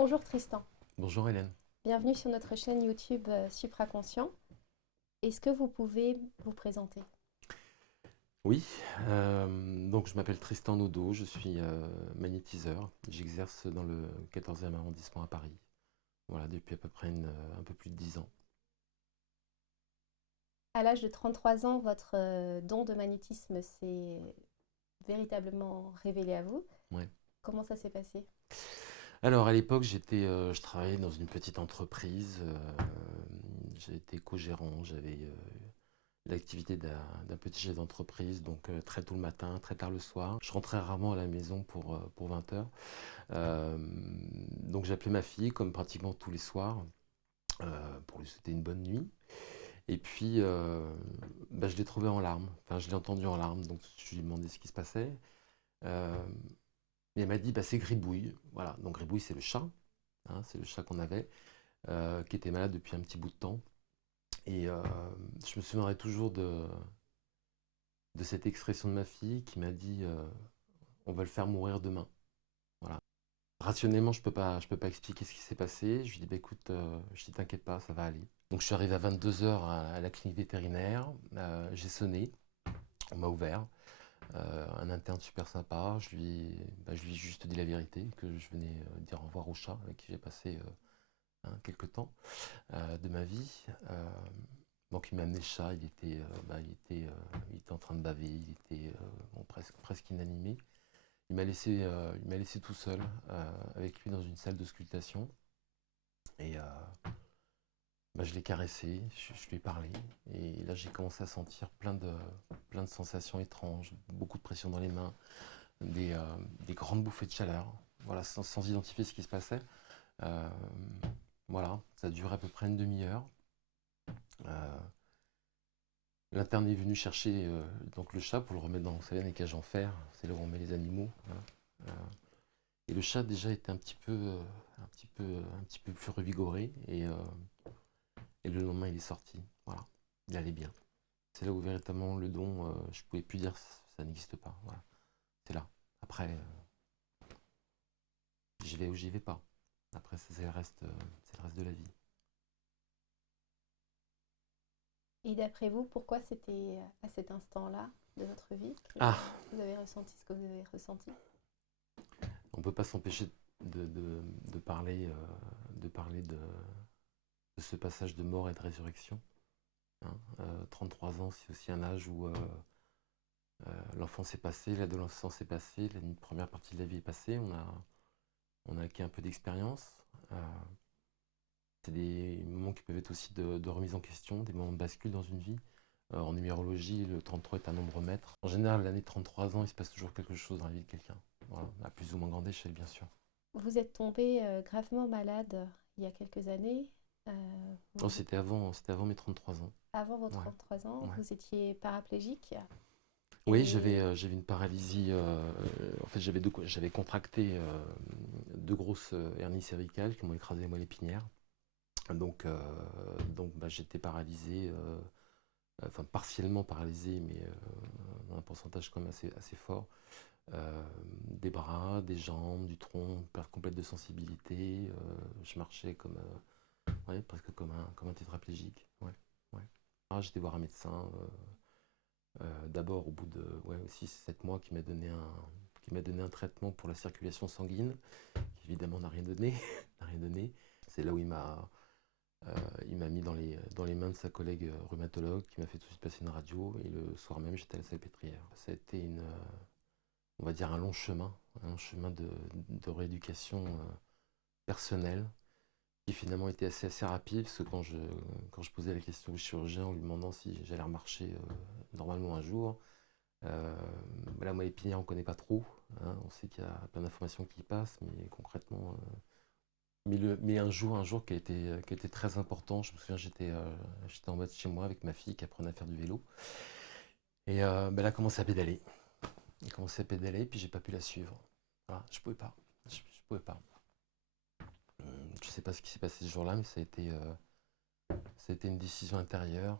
Bonjour Tristan, Bonjour Hélène. bienvenue sur notre chaîne YouTube Supraconscient. Est-ce que vous pouvez vous présenter? Oui, donc je m'appelle Tristan Nodot, je suis magnétiseur. J'exerce dans le 14e arrondissement à Paris. Voilà, depuis à peu près un peu plus de 10 ans. À l'âge de 33 ans, votre don de magnétisme s'est véritablement révélé à vous. Ouais. Comment ça s'est passé? Alors à l'époque, je travaillais dans une petite entreprise. J'étais co-gérant, j'avais l'activité d'un petit chef d'entreprise, donc très tôt le matin, très tard le soir. Je rentrais rarement à la maison pour 20 heures. Donc j'appelais ma fille, comme pratiquement tous les soirs, pour lui souhaiter une bonne nuit. Et puis, je l'ai trouvé en larmes. Enfin, je l'ai entendu en larmes, donc je lui ai demandé ce qui se passait. Euh, et elle m'a dit, c'est Gribouille. Voilà, donc Gribouille, c'est le chat. Hein, c'est le chat qu'on avait, qui était malade depuis un petit bout de temps. Et je me souviendrai toujours de cette expression de ma fille qui m'a dit, on va le faire mourir demain. Voilà. Rationnellement, je peux pas expliquer ce qui s'est passé. Je lui dis, écoute, je dis, t'inquiète pas, ça va aller. Donc je suis arrivé à 22 heures à la clinique vétérinaire, j'ai sonné, on m'a ouvert, un interne super sympa, je lui ai juste dit la vérité, que je venais dire au revoir au chat avec qui j'ai passé quelques temps de ma vie. Donc il m'a amené le chat, il était en train de baver, il était bon, presque inanimé. Il m'a laissé tout seul avec lui dans une salle de sculptation. Et je l'ai caressé, je lui ai parlé. Et là, j'ai commencé à sentir plein de sensations étranges, beaucoup de pression dans les mains, des grandes bouffées de chaleur, voilà, sans identifier ce qui se passait. Euh, voilà, ça a duré à peu près une demi-heure. Euh, L'interne est venu chercher donc le chat pour le remettre dans, vous savez, les cages en fer, c'est là où on met les animaux. Hein. Et le chat déjà était un petit peu plus revigoré et le lendemain il est sorti. Voilà, il allait bien. C'est là où véritablement le don, je pouvais plus dire ça n'existe pas. Voilà, c'est là. Après, j'y vais ou j'y vais pas. Après, c'est le reste de la vie. Et d'après vous, pourquoi c'était à cet instant-là de votre vie que Ah, vous avez ressenti ce que vous avez ressenti? on peut pas s'empêcher de parler, de ce passage de mort et de résurrection. Hein. 33 ans, c'est aussi un âge où l'enfance est passée, l'adolescence est passée, la première partie de la vie est passée. On a acquis un peu d'expérience. Euh, c'est des moments qui peuvent être aussi de remise en question, des moments de bascule dans une vie. En numérologie, le 33 est un nombre maître. En général, l'année de 33 ans, il se passe toujours quelque chose dans la vie de quelqu'un. Voilà, à plus ou moins grande échelle, bien sûr. Vous êtes tombé gravement malade il y a quelques années. Oh, Vous- c'était avant mes 33 ans. Avant vos Ouais, 33 ans, ouais. vous étiez paraplégique Oui, j'avais et une paralysie. En fait, j'avais contracté deux grosses hernies cervicales qui m'ont écrasé les moelle épinière. Donc, j'étais paralysé, enfin partiellement paralysé, mais dans un pourcentage quand même assez fort. Des bras, des jambes, du tronc, perte complète de sensibilité. Je marchais ouais, presque comme un tétraplégique. Ouais, ouais. J'étais voir un médecin. D'abord au bout de ouais, 6-7 mois qui m'a donné un traitement pour la circulation sanguine, qui évidemment n'a rien donné. N'a rien donné. C'est là où il m'a mis dans les mains de sa collègue rhumatologue qui m'a fait tout de suite passer une radio et le soir même j'étais à la Salpêtrière. Ça a été on va dire un long chemin de rééducation personnelle qui finalement était assez rapide parce que quand je posais la question au chirurgien en lui demandant si j'allais remarcher normalement un jour, Euh, là, moi, l'épinière, on ne connaît pas trop. Hein. On sait qu'il y a plein d'informations qui y passent, mais concrètement. Mais un jour qui a été très important. Je me souviens, j'étais en mode chez moi avec ma fille qui apprenait à faire du vélo. Et elle a commencé à pédaler. Elle a commencé à pédaler, puis j'ai pas pu la suivre. Voilà, je pouvais pas. Je pouvais pas. Je sais pas ce qui s'est passé ce jour-là, mais ça a été une décision intérieure.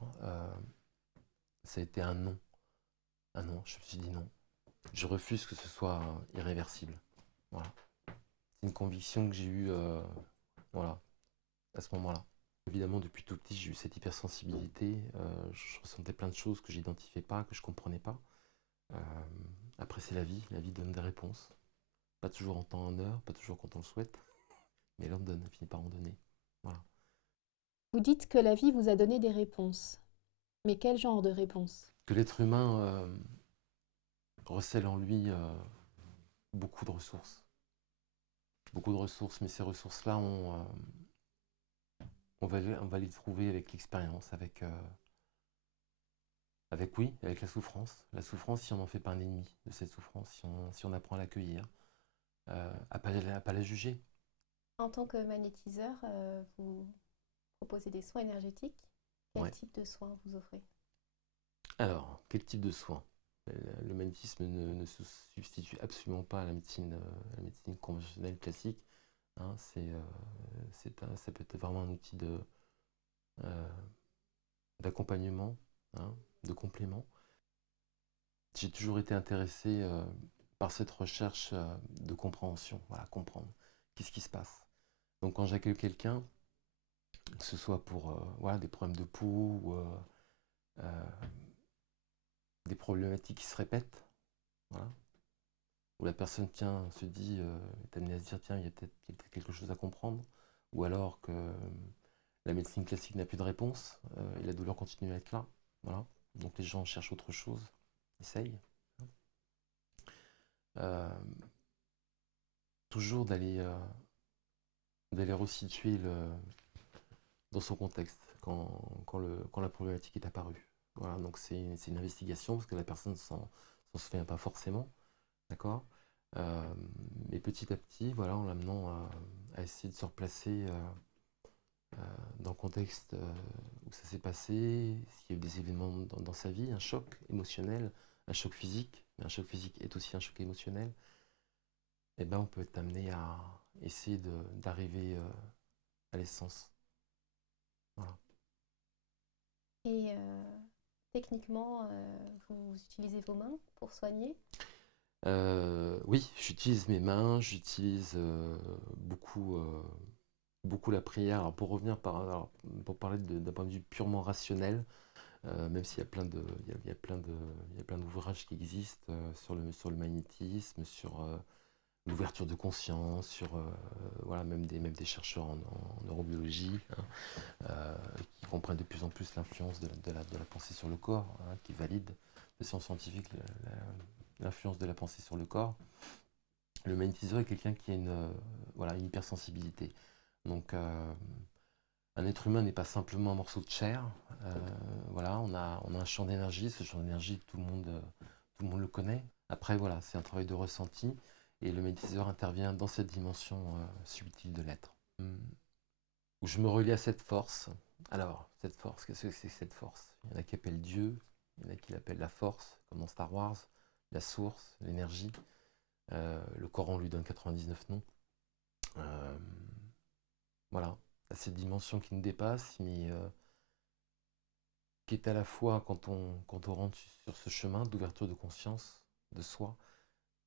Ça a été un non. Un non. Je me suis dit non. Je refuse que ce soit irréversible. Voilà. C'est une conviction que j'ai eue voilà, à ce moment-là. Évidemment, depuis tout petit, j'ai eu cette hypersensibilité. Je ressentais plein de choses que j'identifiais pas, que je comprenais pas. Euh, Après, c'est la vie. La vie donne des réponses. Pas toujours en temps, en heure, pas toujours quand on le souhaite, mais elle en donne, elle finit par en donner. Voilà. Vous dites que la vie vous a donné des réponses. Mais quel genre de réponses? Que l'être humain recèle en lui beaucoup de ressources. Beaucoup de ressources, mais ces ressources-là, on va les trouver avec l'expérience, avec la souffrance. La souffrance, si on n'en fait pas un ennemi de cette souffrance, si on apprend à l'accueillir, à pas la juger. En tant que magnétiseur, vous proposez des soins énergétiques. Quel Ouais. type de soins vous offrez? Alors, quel type de soins? Le magnétisme ne se substitue absolument pas à la médecine conventionnelle classique. Hein, ça peut être vraiment un outil euh, d'accompagnement, hein, de complément. J'ai toujours été intéressé par cette recherche de compréhension, voilà, comprendre qu'est-ce qui se passe. Donc quand j'accueille quelqu'un, que ce soit pour voilà, des problèmes de peau ou euh, des problématiques qui se répètent, voilà, où la personne se dit, est amenée à se dire, tiens, il y a peut-être quelque chose à comprendre, ou alors que la médecine classique n'a plus de réponse, et la douleur continue à être là, voilà. Donc les gens cherchent autre chose, essayent. Euh, Toujours d'aller resituer dans son contexte quand la problématique est apparue. Voilà, donc c'est une investigation parce que la personne s'en souvient pas forcément, d'accord. Mais petit à petit, voilà, en l'amenant à essayer de se replacer dans le contexte où ça s'est passé, s'il y a eu des événements dans sa vie, un choc émotionnel, un choc physique, mais un choc physique est aussi un choc émotionnel, et ben on peut être amené à essayer d'arriver à l'essence. Voilà. Et techniquement, vous utilisez vos mains pour soigner? Oui, j'utilise mes mains, j'utilise beaucoup la prière. Alors pour parler d'un point de vue purement rationnel, même s'il y a il y a plein d'ouvrages qui existent sur le magnétisme, sur l'ouverture de conscience, sur voilà, même des chercheurs en neurobiologie, hein, qui comprennent de plus en plus l'influence de la pensée sur le corps, hein, qui valident de sciences scientifiques l'influence de la pensée sur le corps. Le magnétiseur est quelqu'un qui a voilà, une hypersensibilité. Donc, un être humain n'est pas simplement un morceau de chair. Voilà, on a un champ d'énergie. Ce champ d'énergie, tout le monde le connaît. Après, voilà, c'est un travail de ressenti. Et le magnétiseur intervient dans cette dimension subtile de l'être. Où je me relie à cette force. Alors, cette force, qu'est-ce que c'est cette force? Il y en a qui appellent Dieu, il y en a qui l'appellent la force, comme dans Star Wars, la source, l'énergie. Le Coran lui donne 99 noms. Euh, voilà, à cette dimension qui nous dépasse, mais qui est à la fois, quand on rentre sur ce chemin d'ouverture de conscience de soi,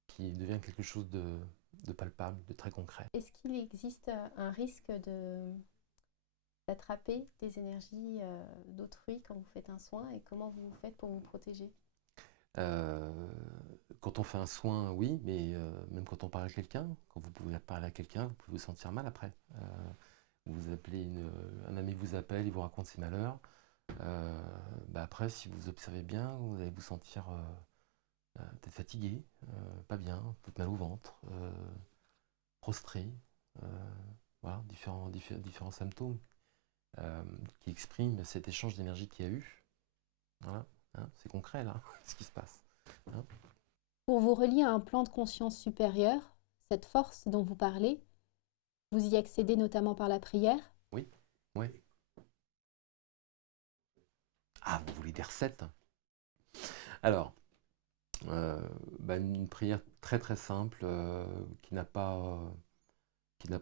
qui devient quelque chose de palpable, de très concret. Est-ce qu'il existe un risque d'attraper des énergies d'autrui quand vous faites un soin et comment vous faites pour vous protéger? Euh, Quand on fait un soin, oui, mais même quand on parle à quelqu'un, quand vous pouvez parler à quelqu'un, vous pouvez vous sentir mal après. Vous appelez un ami vous appelle, il vous raconte ses malheurs. Bah après, si vous observez bien, vous allez vous sentir peut-être fatigué, pas bien, peut-être mal au ventre, prostré, euh, voilà, différents symptômes qui expriment cet échange d'énergie qu'il y a eu. Voilà, hein, c'est concret là, ce qui se passe. Hein. Pour vous relier à un plan de conscience supérieur, cette force dont vous parlez, vous y accédez notamment par la prière? Oui, oui. Ah, vous voulez des recettes? Alors, bah, une prière très très simple qui n'a pas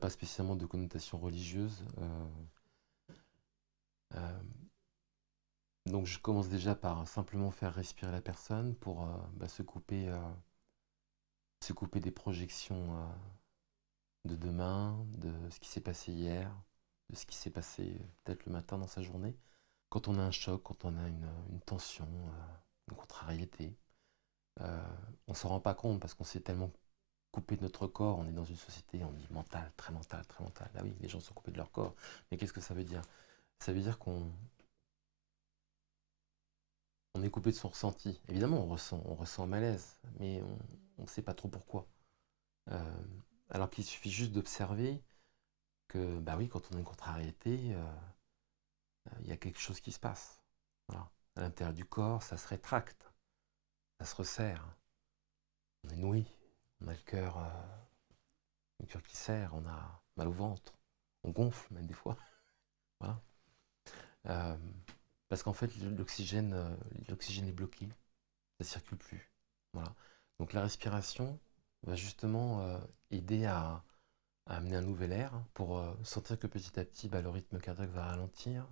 spécialement de connotation religieuse. Euh, donc je commence déjà par simplement faire respirer la personne pour bah, se couper des projections de demain, de ce qui s'est passé hier, de ce qui s'est passé peut-être le matin dans sa journée. Quand on a un choc, quand on a une tension, une contrariété, on ne s'en rend pas compte parce qu'on s'est tellement coupé de notre corps. On est dans une société, on dit mental, très mental, très mental. Ah oui, les gens sont coupés de leur corps. Mais qu'est-ce que ça veut dire? Ça veut dire qu'on est coupé de son ressenti. Évidemment, on ressent un malaise, mais on ne sait pas trop pourquoi. Euh, alors qu'il suffit juste d'observer que, bah oui, quand on a une contrariété, il y a quelque chose qui se passe. Voilà. À l'intérieur du corps, ça se rétracte, ça se resserre. On est noué, on a le cœur qui serre, on a mal au ventre, on gonfle même des fois. Voilà. Euh, Parce qu'en fait, l'oxygène est bloqué, ça ne circule plus. Voilà. Donc la respiration va justement aider à amener un nouvel air pour sentir que petit à petit, bah, le rythme cardiaque va ralentir.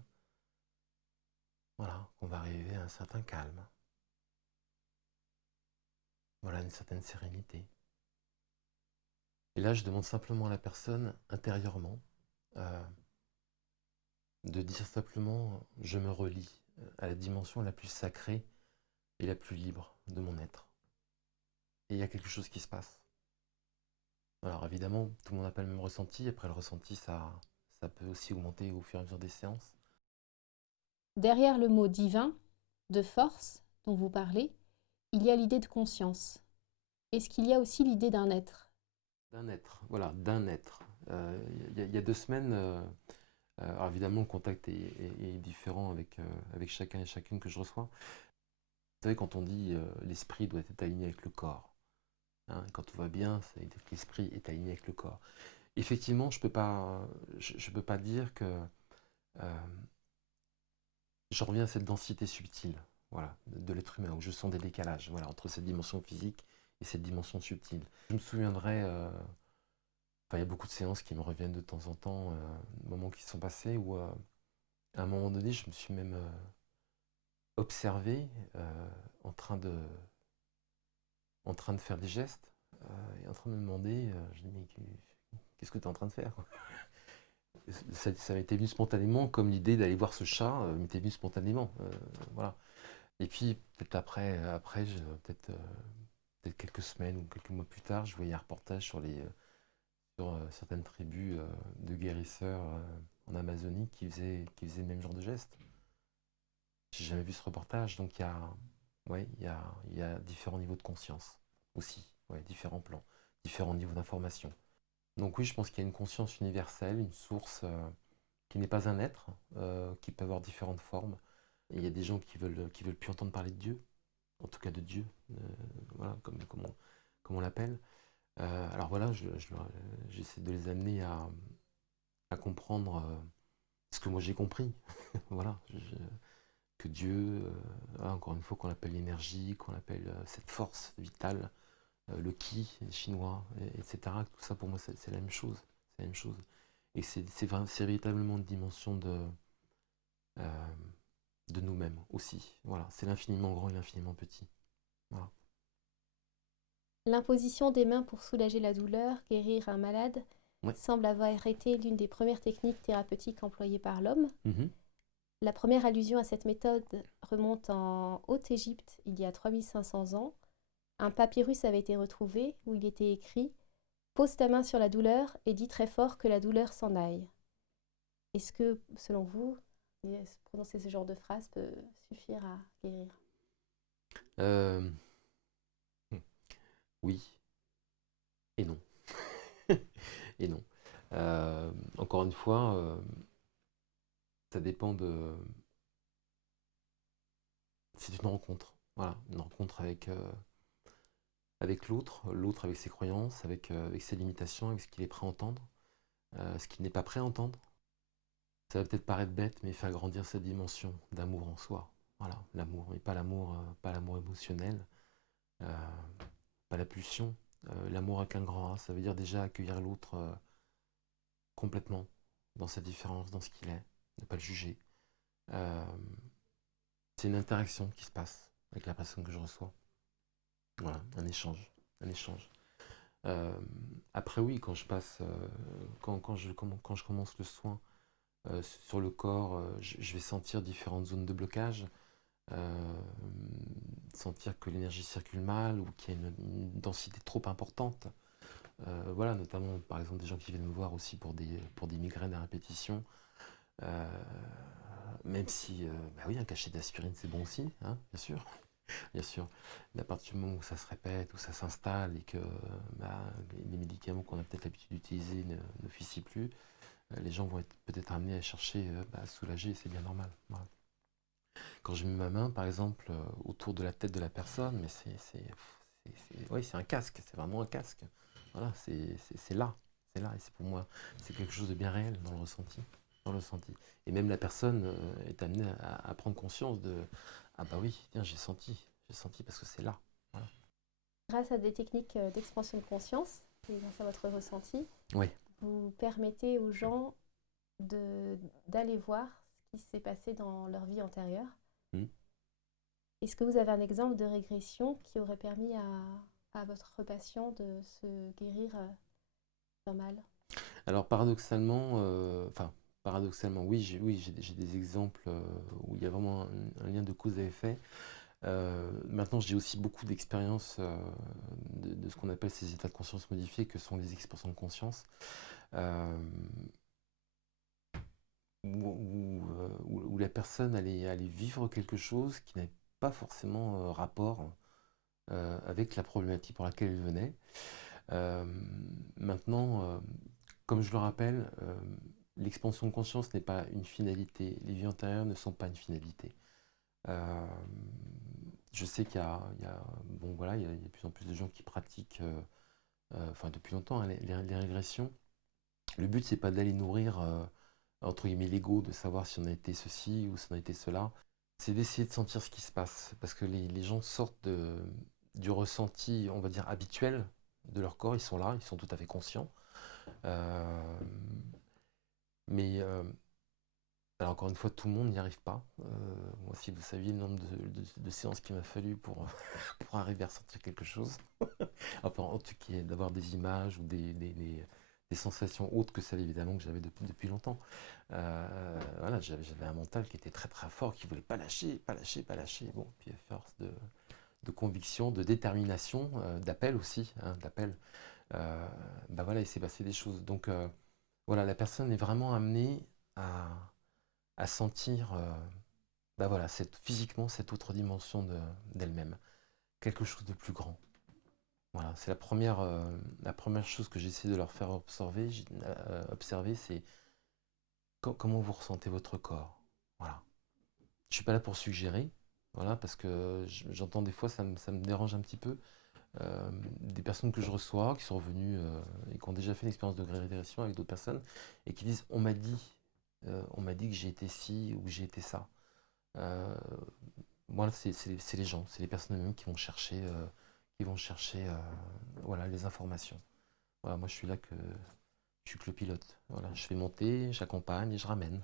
Voilà, qu'on va arriver à un certain calme. Voilà, une certaine sérénité. Et là, je demande simplement à la personne, intérieurement, euh, de dire simplement, je me relie à la dimension la plus sacrée et la plus libre de mon être. Et il y a quelque chose qui se passe. Alors évidemment, tout le monde n'a pas le même ressenti. Après, le ressenti, ça peut aussi augmenter au fur et à mesure des séances. Derrière le mot divin, de force, dont vous parlez, il y a l'idée de conscience. Est-ce qu'il y a aussi l'idée d'un être? D'un être, voilà, d'un être. Il y a 2 semaines, alors évidemment, le contact est différent avec chacun et chacune que je reçois. Vous savez, quand on dit l'esprit doit être aligné avec le corps, hein, quand tout va bien, c'est que l'esprit est aligné avec le corps. Effectivement, je peux pas dire que euh, je reviens à cette densité subtile, voilà, de l'être humain, où je sens des décalages, voilà, entre cette dimension physique et cette dimension subtile. Je me souviendrai, enfin, il y a beaucoup de séances qui me reviennent de temps en temps, moments qui se sont passés où, à un moment donné, je me suis même observé en train de, en train de faire des gestes et en train de me demander, je dis, mais qu'est-ce que tu es en train de faire? Ça m'était venu spontanément, comme l'idée d'aller voir ce chat m'était venu spontanément. Voilà. Et puis, peut-être après peut-être quelques semaines ou quelques mois plus tard, je voyais un reportage sur certaines tribus de guérisseurs en Amazonie qui faisaient le même genre de gestes. J'ai jamais vu ce reportage, donc ouais, il y a différents niveaux de conscience aussi, ouais, différents plans, différents niveaux d'information. Donc oui, je pense qu'il y a une conscience universelle, une source qui n'est pas un être, qui peut avoir différentes formes. Et il y a des gens qui veulent plus entendre parler de Dieu, en tout cas de Dieu, voilà, comme on l'appelle. Alors voilà, j'essaie de les amener à comprendre ce que moi j'ai compris. Voilà, que Dieu, voilà, encore une fois, qu'on appelle l'énergie, qu'on appelle cette force vitale, le ki, les chinois, etc. Tout ça pour moi c'est la même chose. C'est la même chose. Et c'est véritablement une dimension euh, de nous-mêmes aussi. Voilà, c'est l'infiniment grand et l'infiniment petit. Voilà. L'imposition des mains pour soulager la douleur, guérir un malade, Ouais. semble avoir été l'une des premières techniques thérapeutiques employées par l'homme. Mhm. La première allusion à cette méthode remonte en Haute-Égypte il y a 3500 ans. Un papyrus avait été retrouvé où il était écrit Pose ta main sur la douleur et dis très fort que la douleur s'en aille. Est-ce que, selon vous, prononcer ce genre de phrase peut suffire à guérir? Euh, oui et non. Et non. Encore une fois, ça dépend de. C'est une rencontre. Voilà, une rencontre avec l'autre avec ses croyances, avec ses limitations, avec ce qu'il est prêt à entendre, ce qu'il n'est pas prêt à entendre. Ça va peut-être paraître bête, mais faire grandir cette dimension d'amour en soi. Voilà, l'amour, mais pas l'amour émotionnel, euh, pas la pulsion. L'amour avec un grand A, ça veut dire déjà accueillir l'autre complètement dans sa différence, dans ce qu'il est, ne pas le juger. Euh, c'est une interaction qui se passe avec la personne que je reçois. Voilà, un échange, un échange. Euh, Après, oui, quand je passe, quand je commence le soin sur le corps, je vais sentir différentes zones de blocage, euh, sentir que l'énergie circule mal ou qu'il y a une densité trop importante. Voilà, notamment par exemple des gens qui viennent me voir aussi pour des migraines à répétition. Euh, Même si, bah oui, un cachet d'aspirine c'est bon aussi, hein, bien sûr. Bien sûr, mais à partir du moment où ça se répète, où ça s'installe et que bah, les médicaments qu'on a peut-être l'habitude d'utiliser n'officient plus, les gens vont être peut-être amenés à chercher à se soulager, et c'est bien normal. Voilà. Quand je mets ma main, par exemple, autour de la tête de la personne, mais oui, c'est un casque, c'est vraiment un casque. Voilà, c'est là, c'est là, et c'est pour moi, c'est quelque chose de bien réel dans le ressenti. Dans le ressenti. Et même la personne est amenée à prendre conscience de ah bah oui, tiens, j'ai senti parce que c'est là. Voilà. Grâce à des techniques d'expansion de conscience et grâce à votre ressenti, Oui. vous permettez aux gens d'aller voir ce qui s'est passé dans leur vie antérieure. Mm. Est-ce que vous avez un exemple de régression qui aurait permis à votre patient de se guérir d'un mal? Alors paradoxalement, paradoxalement, oui, j'ai des exemples où il y a vraiment un lien de cause à effet. Maintenant, j'ai aussi beaucoup d'expérience de ce qu'on appelle ces états de conscience modifiés, que sont les expansions de conscience, euh, où la personne allait vivre quelque chose qui n'avait pas forcément rapport avec la problématique pour laquelle elle venait. Euh, Maintenant, comme je le rappelle, l'expansion de conscience n'est pas une finalité. Les vies antérieures ne sont pas une finalité. Euh, je sais bon, voilà, il y a de plus en plus de gens qui pratiquent, enfin depuis longtemps, hein, les régressions. Le but, c'est pas d'aller nourrir, entre guillemets, l'ego, de savoir si on a été ceci ou si on a été cela. C'est d'essayer de sentir ce qui se passe. Parce que les gens sortent du ressenti, on va dire, habituel de leur corps. Ils sont là, ils sont tout à fait conscients. Euh, mais alors encore une fois, tout le monde n'y arrive pas. Moi, si vous saviez le nombre de séances qu'il m'a fallu pour, pour arriver à ressentir quelque chose, enfin, en tout cas, d'avoir des images ou des sensations autres que celles évidemment que j'avais depuis longtemps. Voilà, j'avais un mental qui était très très fort, qui voulait pas lâcher, pas lâcher, pas lâcher. Bon, puis à force de conviction, de détermination, d'appel aussi, hein, d'appel, bah voilà, il s'est passé des choses. Donc voilà, la personne est vraiment amenée à, à sentir bah voilà, physiquement cette autre dimension d'elle-même, quelque chose de plus grand. Voilà, c'est la première chose que j'essaie de leur faire observer, observer c'est comment vous ressentez votre corps. Voilà. Je suis pas là pour suggérer, voilà, parce que j'entends des fois, ça me dérange un petit peu, des personnes que je reçois, qui sont revenues et qui ont déjà fait une expérience de régression avec d'autres personnes, et qui disent, on m'a dit que j'ai été ci ou j'ai été ça. Euh, Moi, c'est les gens, c'est les personnes eux-mêmes qui vont chercher voilà, les informations. Voilà, moi, je suis que le pilote. Voilà, je fais monter, j'accompagne et je ramène.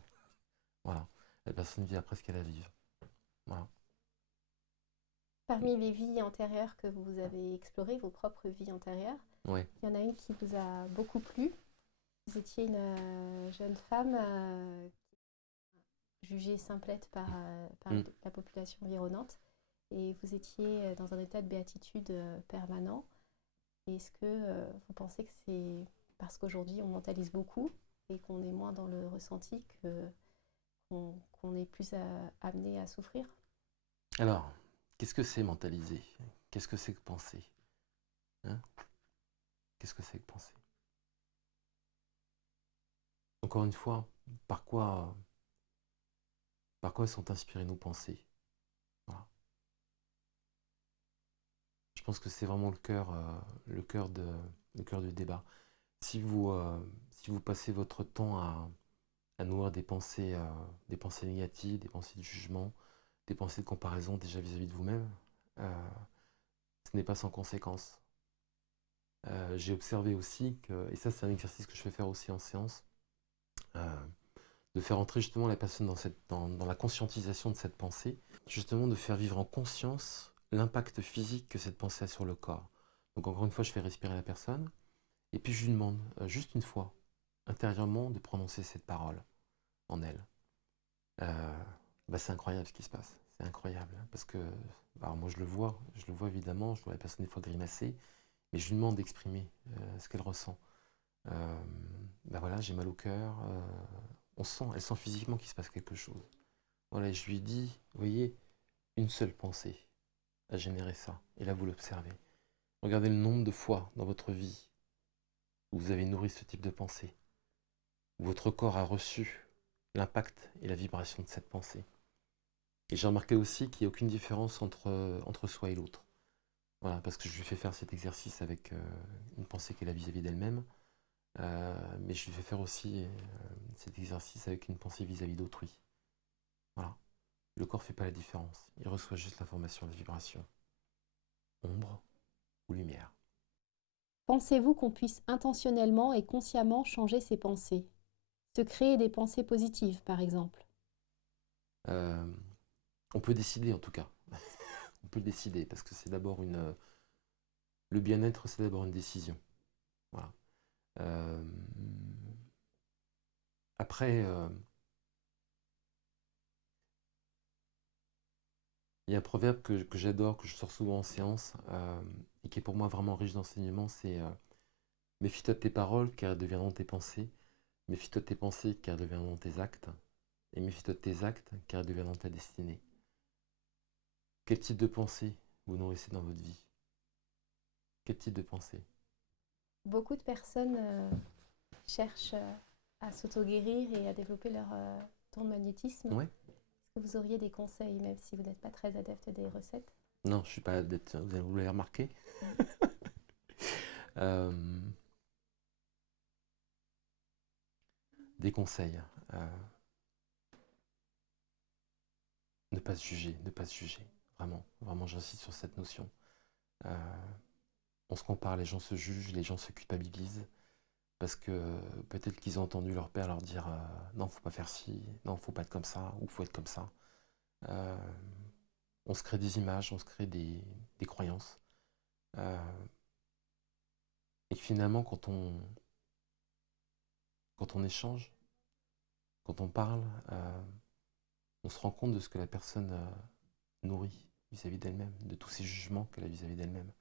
Voilà, la personne vit après ce qu'elle a à vivre. Voilà. Parmi les vies antérieures que vous avez explorées, vos propres vies antérieures, Ouais. il y en a une qui vous a beaucoup plu. Vous étiez une jeune femme jugée simplette par Mm. la population environnante et vous étiez dans un état de béatitude permanent. Est-ce que vous pensez que c'est parce qu'aujourd'hui on mentalise beaucoup et qu'on est moins dans le ressenti qu'on est plus amené à souffrir? Alors, qu'est-ce que c'est mentaliser? Qu'est-ce que c'est que penser? Hein? Qu'est-ce que c'est que penser? Encore une fois, par quoi, par quoi sont inspirées nos pensées? Voilà. Je pense que c'est vraiment le cœur le cœur du débat. Si si vous passez votre temps à nourrir des pensées négatives, des pensées de jugement, des pensées de comparaison déjà vis-à-vis de vous-même, ce n'est pas sans conséquence. J'ai observé aussi que, et ça c'est un exercice que je fais faire aussi en séance, euh, de faire entrer justement la personne dans la conscientisation de cette pensée, justement de faire vivre en conscience l'impact physique que cette pensée a sur le corps. Donc encore une fois, je fais respirer la personne, Et puis je lui demande, juste une fois, intérieurement, de prononcer cette parole en elle. C'est incroyable ce qui se passe. C'est incroyable. Parce que alors moi je le vois évidemment, je vois la personne des fois grimacer, mais je lui demande d'exprimer ce qu'elle ressent. Voilà, j'ai mal au cœur. Elle sent physiquement qu'il se passe quelque chose. Voilà, et je lui dis, vous voyez, une seule pensée a généré ça. Et là, vous l'observez. Regardez le nombre de fois dans votre vie où vous avez nourri ce type de pensée, où votre corps a reçu l'impact et la vibration de cette pensée. Et j'ai remarqué aussi qu'il n'y a aucune différence entre soi et l'autre. Voilà, parce que je lui fais faire cet exercice avec une pensée qu'elle a vis-à-vis d'elle-même, mais je lui fais faire aussi cet exercice avec une pensée vis-à-vis d'autrui. Voilà. Le corps ne fait pas la différence, il reçoit juste l'information, la vibration. Ombre ou lumière. Pensez-vous qu'on puisse intentionnellement et consciemment changer ses pensées? Se créer des pensées positives, par exemple. Euh, on peut décider en tout cas. On peut décider parce que c'est d'abord une. Le bien-être, c'est d'abord une décision. Voilà. Euh, Après, il y a un proverbe que j'adore, que je sors souvent en séance, et qui est pour moi vraiment riche d'enseignements, c'est méfie-toi de tes paroles, car elles deviendront tes pensées. Méfie-toi de tes pensées, car elles deviendront tes actes. Et méfie-toi de tes actes, car elles deviendront ta destinée. Quel type de pensée vous nourrissez dans votre vie? Quel type de pensée? Beaucoup de personnes cherchent à s'auto-guérir et à développer leur don de magnétisme. Ouais. Est-ce que vous auriez des conseils, même si vous n'êtes pas très adepte des recettes? Non, je suis pas adepte, vous l'avez remarqué. Euh, des conseils. Ne pas se juger, ne pas se juger. Vraiment, vraiment, j'insiste sur cette notion. Euh, on se compare, les gens se jugent, les gens se culpabilisent parce que peut-être qu'ils ont entendu leur père leur dire non, faut pas faire ci, non, faut pas être comme ça, ou faut être comme ça. Euh, on se crée des images, on se crée des croyances. Euh, et finalement, quand on échange, quand on parle, on se rend compte de ce que la personne nourrit vis-à-vis d'elle-même, de tous ces jugements qu'elle a vis-à-vis d'elle-même.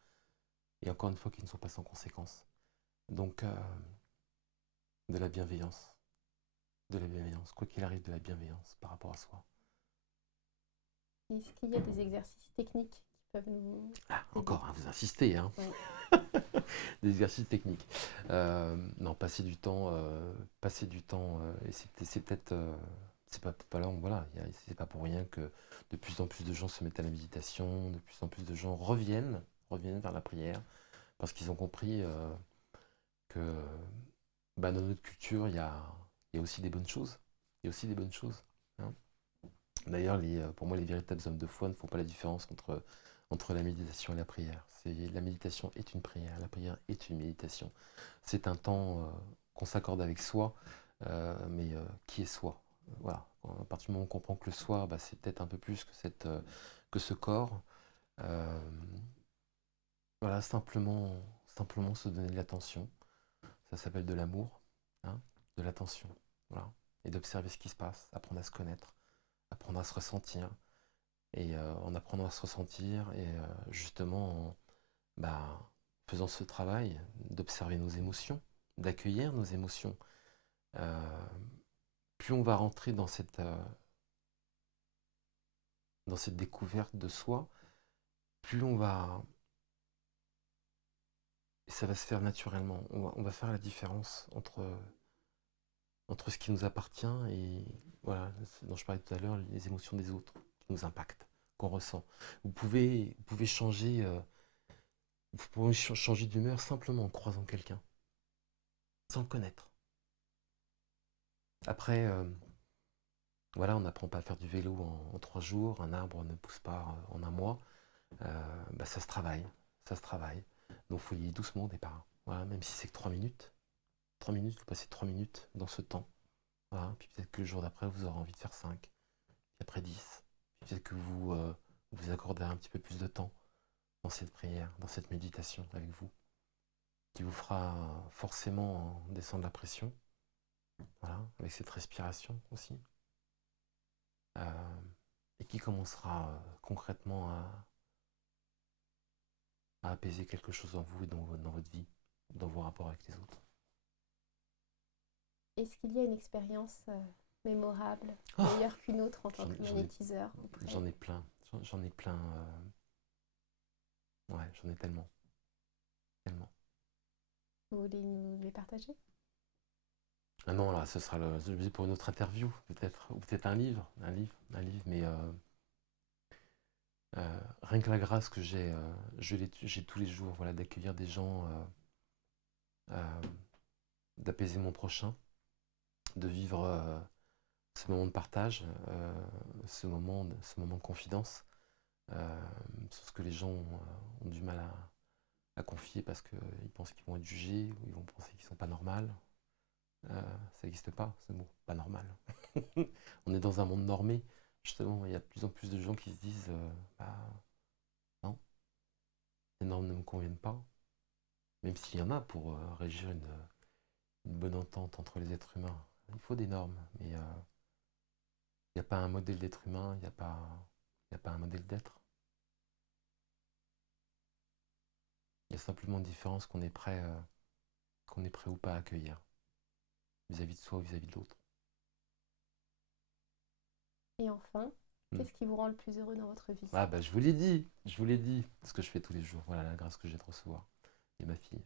Et encore une fois, qui ne sont pas sans conséquences. Donc, de la bienveillance. De la bienveillance. Quoi qu'il arrive, de la bienveillance par rapport à soi. Est-ce qu'il y a des exercices techniques qui peuvent nous Ah, aider? encore, hein, vous insistez, hein. Oui. Des exercices techniques. Non, passer du temps, et c'est peut-être, c'est pas là, voilà, c'est pas pour rien que de plus en plus de gens se mettent à la méditation, de plus en plus de gens reviennent vers la prière, parce qu'ils ont compris que dans notre culture, il y a aussi des bonnes choses. Il y a aussi des bonnes choses. Hein. D'ailleurs, pour moi, les véritables hommes de foi ne font pas la différence entre la méditation et la prière. La méditation est une prière, la prière est une méditation. C'est un temps qu'on s'accorde avec soi, mais qui est soi? Voilà. À partir du moment où on comprend que le soi, c'est peut-être un peu plus que ce corps. Euh, voilà, simplement se donner de l'attention. Ça s'appelle de l'amour, hein, de l'attention. Voilà. Et d'observer ce qui se passe, apprendre à se connaître, apprendre à se ressentir. Et en apprenant à se ressentir et justement en faisant ce travail d'observer nos émotions, d'accueillir nos émotions, euh, plus on va rentrer dans cette découverte de soi, plus on va... Et ça va se faire naturellement. On va faire la différence entre ce qui nous appartient et voilà, ce dont je parlais tout à l'heure, les émotions des autres qui nous impactent, qu'on ressent. Vous pouvez changer, changer d'humeur simplement en croisant quelqu'un, sans le connaître. Après, voilà, on n'apprend pas à faire du vélo en 3 jours, un arbre ne pousse pas en un mois. Ça se travaille, ça se travaille. Donc il faut y aller doucement au départ. Voilà, même si c'est que 3 minutes. 3 minutes, vous passez 3 minutes dans ce temps. Voilà, puis peut-être que le jour d'après, vous aurez envie de faire 5. Puis après 10. Puis peut-être que vous accordez un petit peu plus de temps dans cette prière, dans cette méditation avec vous. qui vous fera forcément descendre la pression, voilà, avec cette respiration aussi, euh, et qui commencera concrètement à apaiser quelque chose en vous et dans votre vie, dans vos rapports avec les autres. Est-ce qu'il y a une expérience mémorable, Oh, meilleure qu'une autre en tant que j'en ai, magnétiseur auprès? j'en ai plein, j'en ai plein, ouais, j'en ai tellement, tellement. Vous voulez nous les partager? Ah non, là, ce sera le sujet pour une autre interview, peut-être, ou peut-être un livre, mais rien que la grâce que j'ai tous les jours, voilà, d'accueillir des gens, euh, d'apaiser mon prochain, de vivre ce moment de partage, ce moment de confidence, sur ce que les gens ont du mal à confier parce qu'ils pensent qu'ils vont être jugés ou ils vont penser qu'ils sont pas normaux. Ça n'existe pas, ce mot, pas normal. On est dans un monde normé. Justement, il y a de plus en plus de gens qui se disent bah, non, ces normes ne me conviennent pas. Même s'il y en a pour régir une bonne entente entre les êtres humains. Il faut des normes, mais il n'y a pas un modèle d'être humain, il y a pas un modèle d'être. Il y a simplement une différence qu'on est prêt ou pas à accueillir, vis-à-vis de soi ou vis-à-vis de l'autre. Et enfin, Hmm. qu'est-ce qui vous rend le plus heureux dans votre vie? Ah bah je vous l'ai dit, ce que je fais tous les jours, voilà la grâce que j'ai de recevoir, et ma fille.